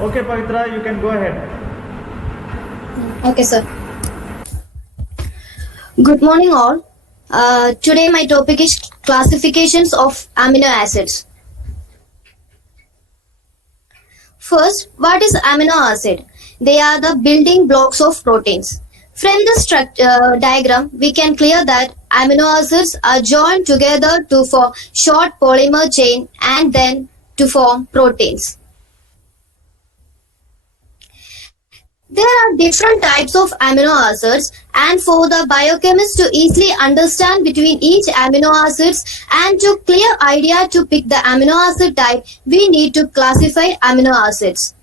Okay, Pavitra, you can go ahead. Okay, sir. Good morning, all. Today, my topic is classifications of amino acids. First, what is amino acid? They are the building blocks of proteins. From the diagram, we can clear that amino acids are joined together to form short polymer chain and then to form proteins. There are different types of amino acids, and for the biochemist to easily understand between each amino acids and to clear idea to pick the amino acid type, we need to classify amino acids.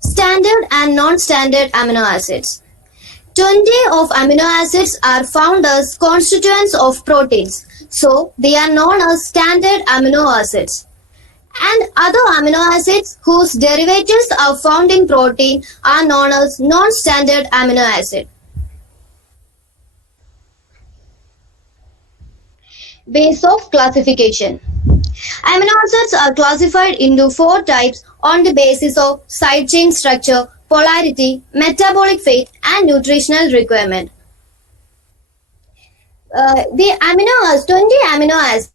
Standard and non-standard amino acids. 20 of amino acids are found as constituents of proteins, so they are known as standard amino acids. And other amino acids whose derivatives are found in protein are known as non-standard amino acid. Base of classification. Amino acids are classified into 4 types on the basis of side chain structure, polarity, metabolic fate, and nutritional requirement. The 20 amino acids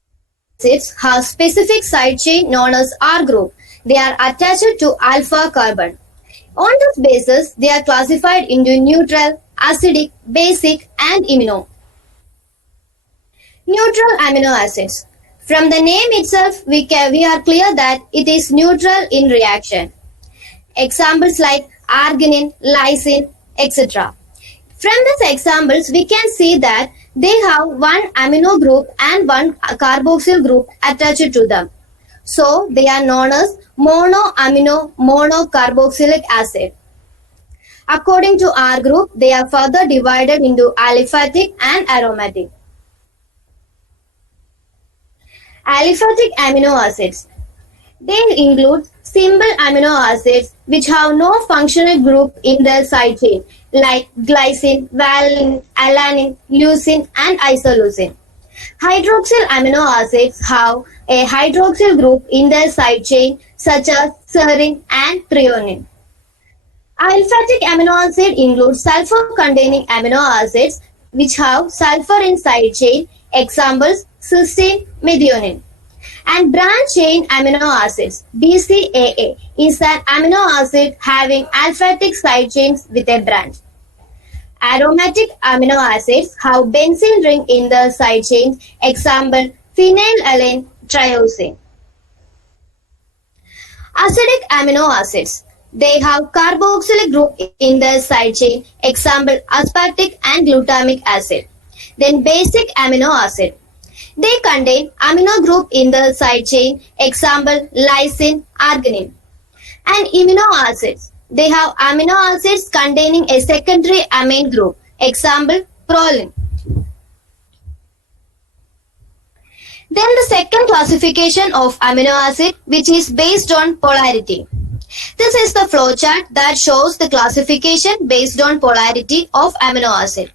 have specific side chain known as R group. They are attached to alpha carbon. On this basis, they are classified into neutral, acidic, basic, and imino. Neutral amino acids. From the name itself, we are clear that it is neutral in reaction. Examples like arginine, lysine, etc. From these examples, we can see that they have one amino group and one carboxyl group attached to them. So, they are known as monoamino monocarboxylic acid. According to R group, they are further divided into aliphatic and aromatic. Aliphatic amino acids. They include simple amino acids which have no functional group in their side chain like glycine, valine, alanine, leucine and isoleucine. Hydroxyl amino acids have a hydroxyl group in their side chain such as serine and threonine. Aliphatic amino acid includes sulfur-containing amino acids which have sulfur in side chain, examples cysteine, methionine. And branch chain amino acids, BCAA, is an amino acid having aliphatic side chains with a branch. Aromatic amino acids have benzene ring in the side chain, example phenylalanine triosine. Acidic amino acids, they have carboxylic group in the side chain, example aspartic and glutamic acid. Then basic amino acid. They contain amino group in the side chain, example lysine, arginine. And amino acids. They have amino acids containing a secondary amine group, example proline. Then the second classification of amino acid, which is based on polarity. This is the flowchart that shows the classification based on polarity of amino acid.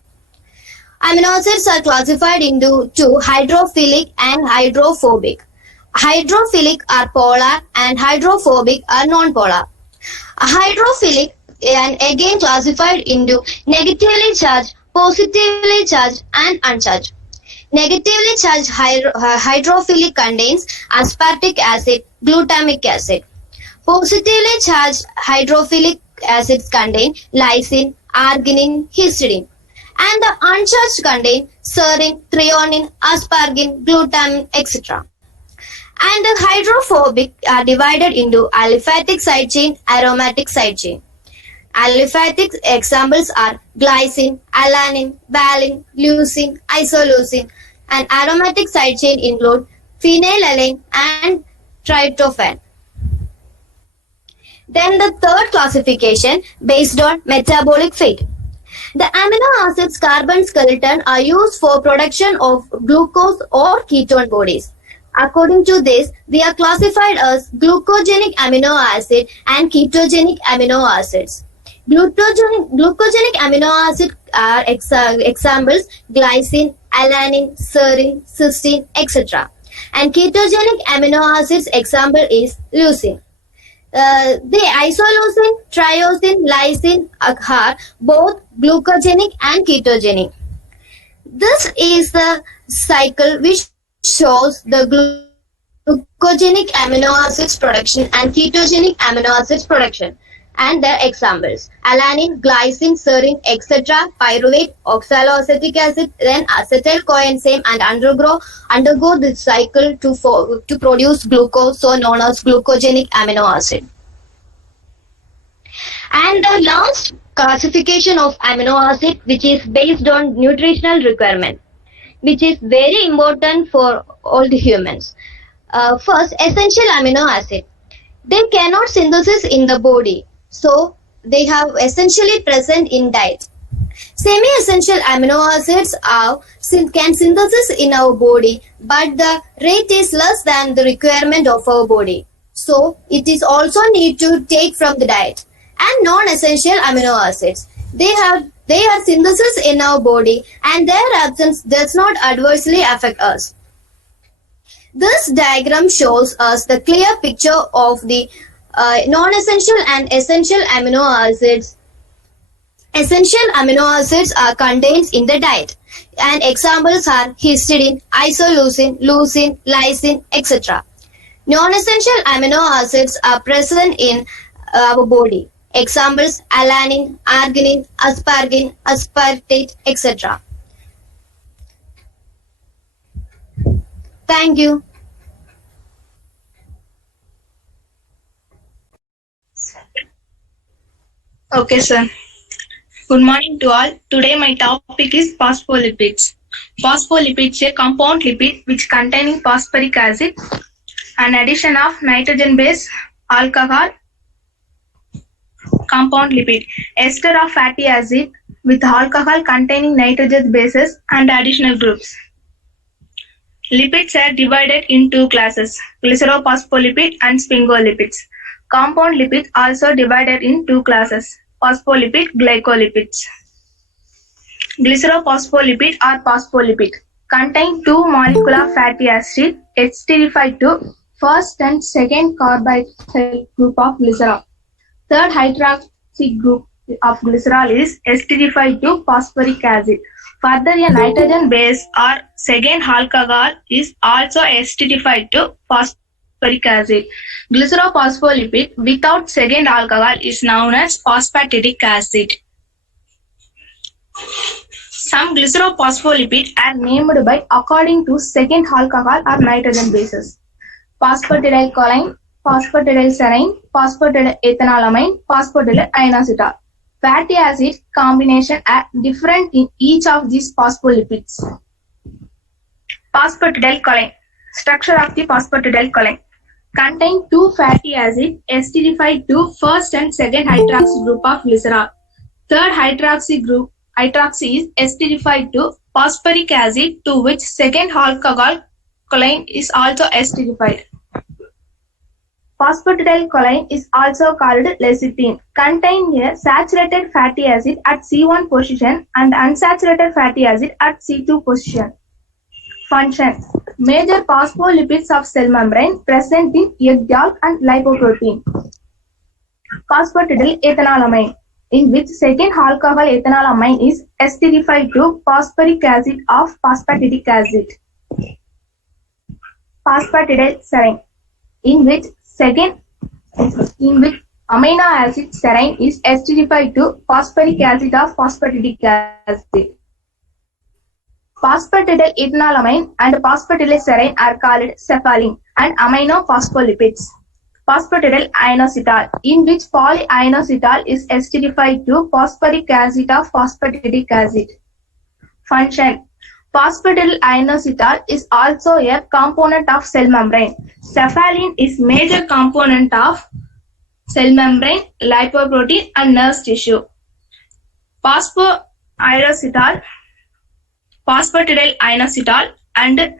Amino acids are classified into 2, hydrophilic and hydrophobic. Hydrophilic are polar and hydrophobic are non-polar. Hydrophilic and again classified into negatively charged, positively charged and uncharged. Negatively charged hydrophilic contains aspartic acid, glutamic acid. Positively charged hydrophilic acids contain lysine, arginine, histidine. And the uncharged contain serine, threonine, asparagine, glutamine, etc. And the hydrophobic are divided into aliphatic side chain, aromatic side chain. Aliphatic examples are glycine, alanine, valine, leucine, isoleucine. And aromatic side chain include phenylalanine and tryptophan. Then the third classification based on metabolic fate. The amino acids carbon skeleton are used for production of glucose or ketone bodies. According to this, they are classified as glucogenic amino acid and ketogenic amino acids. Glucogenic amino acids are examples glycine, alanine, serine, cysteine, etc. And ketogenic amino acids example is leucine. The isoleucine, triosine, lysine are both glucogenic and ketogenic. This is the cycle which shows the glucogenic amino acids production and ketogenic amino acids production. And their examples: alanine, glycine, serine, etc., pyruvate, oxaloacetic acid, then acetyl coenzyme and undergo this cycle to produce glucose, so known as glucogenic amino acid. And the last classification of amino acid, which is based on nutritional requirement, which is very important for all the humans. First, essential amino acid. They cannot synthesis in the body, so they have essentially present in diet. Semi-essential amino acids can synthesis in our body, but the rate is less than the requirement of our body. So it is also need to take from the diet. And non-essential amino acids. They are synthesis in our body, and their absence does not adversely affect us. This diagram shows us the clear picture of the non-essential and essential amino acids. Essential amino acids are contained in the diet, and examples are histidine, isoleucine, leucine, lysine, etc. Non-essential amino acids are present in our body. Examples: alanine, arginine, asparagine, aspartate, etc. Thank you. Okay, sir. Good morning to all. Today my topic is phospholipids. Phospholipids are compound lipid which containing phosphoric acid, an addition of nitrogen base alcohol compound lipid, ester of fatty acid with alcohol containing nitrogen bases and additional groups. Lipids are divided in two classes, glycerophospholipid and sphingolipids. Compound lipids also divided in two classes, phospholipid, glycolipids. Glycerophospholipid or phospholipid contain two molecular fatty acids esterified to first and second carboxyl group of glycerol. Third hydroxy group of glycerol is esterified to phosphoric acid. Further, a nitrogen base or second alcohol is also esterified to phosphoric acid. Glycerophospholipid without second alcohol is known as phosphatidic acid. Some glycerophospholipids are named by according to second alcohol or nitrogen bases: phosphatidylcholine, phosphatidylserine, phosphatidylethanolamine, phosphatidylinositol. Fatty acid combinations are different in each of these phospholipids. Phosphatidylcholine. Structure of the phosphatidylcholine contain two fatty acids esterified to first and second hydroxy group of glycerol. Third hydroxy is esterified to phosphoric acid, to which second alcohol choline is also esterified. Phosphatidylcholine is also called lecithin. Contain a saturated fatty acid at C1 position and unsaturated fatty acid at C2 position. Function: major phospholipids of cell membrane present in egg yolk and lipoprotein. Phosphatidylethanolamine, in which second alcohol ethanolamine is esterified to phosphoric acid of phosphatidic acid. Phosphatidylserine, in which amino acid serine is esterified to phosphoric acid of phosphatidic acid. Phosphatidylethanolamine and phosphatidylserine are called cephalin and aminophospholipids. Phosphatidylinositol, in which polyinositol is esterified to phosphoric acid of phosphatidic acid. Function: phosphatidylinositol is also a component of cell membrane. Cephalin is major component of cell membrane, lipoprotein and nerve tissue. Phosphatidylinositol and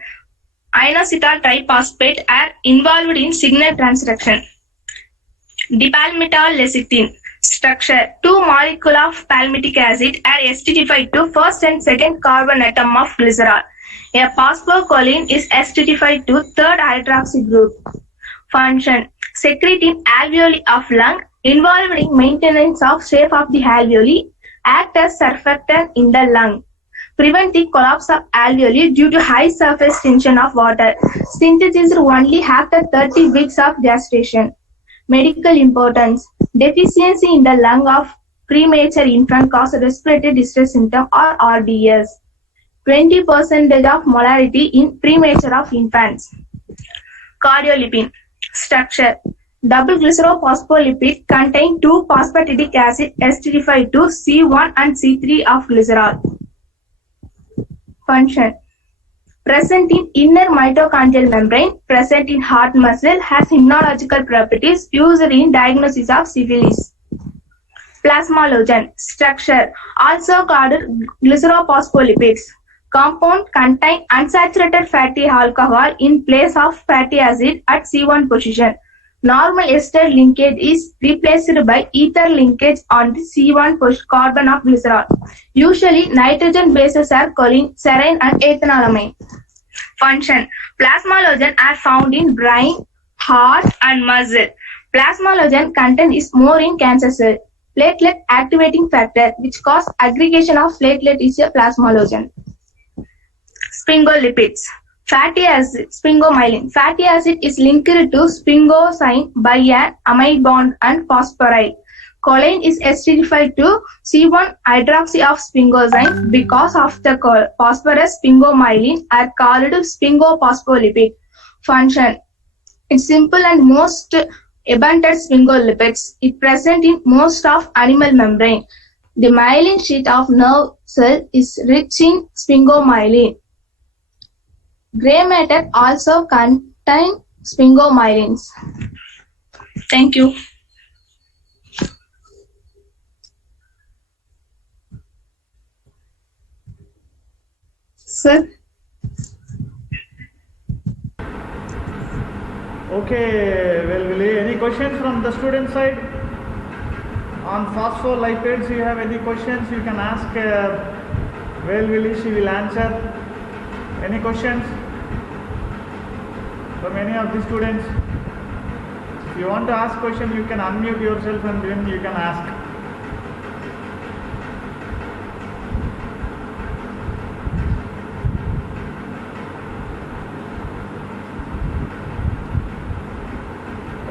inositol triphosphate are involved in signal transduction. Dipalmitol lecithin. Structure: two molecules of palmitic acid are esterified to first and second carbon atom of glycerol. A phosphocholine is acidified to third hydroxy group. Function: secreting alveoli of lung, involved in maintenance of shape of the alveoli, act as surfactant in the lung. Prevent the collapse of alveoli due to high surface tension of water. Synthesized only after 30 weeks of gestation. Medical importance: deficiency in the lung of premature infant causes respiratory distress syndrome or RDS. 20% of molarity in premature of infants. Cardiolipin structure: double glycerophospholipid contain 2 phosphatidic acid esterified to C1 and C3 of glycerol. Function: present in inner mitochondrial membrane, present in heart muscle, has immunological properties used in diagnosis of syphilis. Plasmalogen structure: also called glycerophospholipids. Compound contain unsaturated fatty alcohol in place of fatty acid at C1 position. Normal ester linkage is replaced by ether linkage on the C1 carbon of glycerol. Usually nitrogen bases are choline, serine and ethanolamine. Function: plasmalogen are found in brain, heart and muscle. Plasmalogen content is more in cancer cell. Platelet activating factor which cause aggregation of platelet is a plasmalogen. Sphingolipids. Fatty acid, sphingomyelin. Fatty acid is linked to sphingosine by an amide bond and phosphoride. Choline is esterified to C1 hydroxy of sphingosine because of the phosphorus sphingomyelin are called sphingophospholipid. Function: it's simple and most abundant sphingolipids. It present in most of animal membrane. The myelin sheath of nerve cell is rich in sphingomyelin. Gray matter also contain sphingomyelins. Thank you. Sir. Okay, well, Willie, any questions from the student side? On phospholipids, you have any questions? You can ask. Well, Willie, she will answer. Any questions from any of the students? If you want to ask question, you can unmute yourself and then you can ask.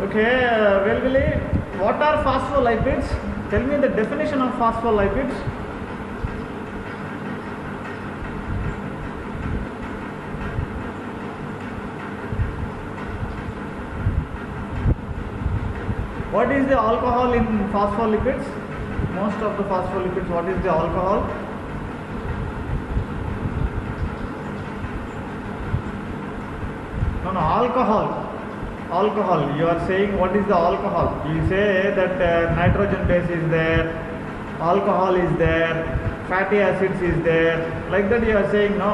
Okay, well, Willie, what are phospholipids? Tell me the definition of phospholipids. What is the alcohol in phospholipids? Most of the phospholipids, what is the alcohol? No, alcohol. Alcohol. You are saying what is the alcohol? You say that nitrogen base is there, alcohol is there, fatty acids is there. Like that you are saying, no.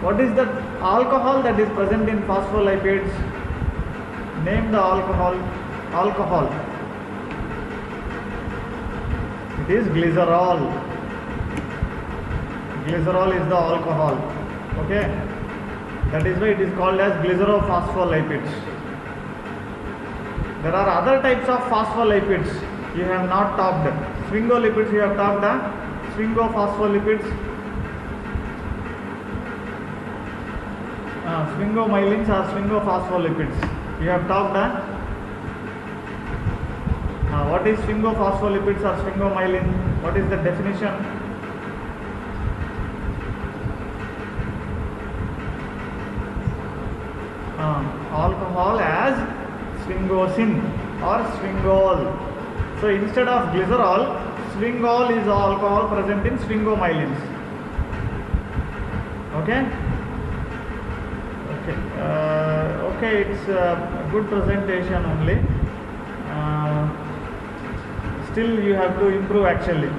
What is the alcohol that is present in phospholipids? Name the alcohol. Alcohol. It is glycerol. Glycerol is the alcohol. Okay. That is why it is called as glycerophospholipids. There are other types of phospholipids you have not talked. Sphingolipids you have talked. Sphingophospholipids. Sphingomyelins or sphingophospholipid you have talked. What is sphingophospholipid or sphingomyelin? What is the definition? Alcohol as sphingosine or sphingol. So instead of glycerol, sphingol is alcohol present in sphingomyelins. Okay. Okay, it's a good presentation only. Still you have to improve actually.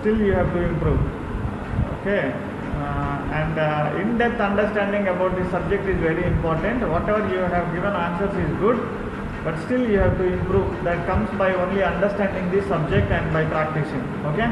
Still you have to improve. Okay. And in-depth understanding about this subject is very important. Whatever you have given answers is good, but still you have to improve. That comes by only understanding this subject and by practicing. Okay.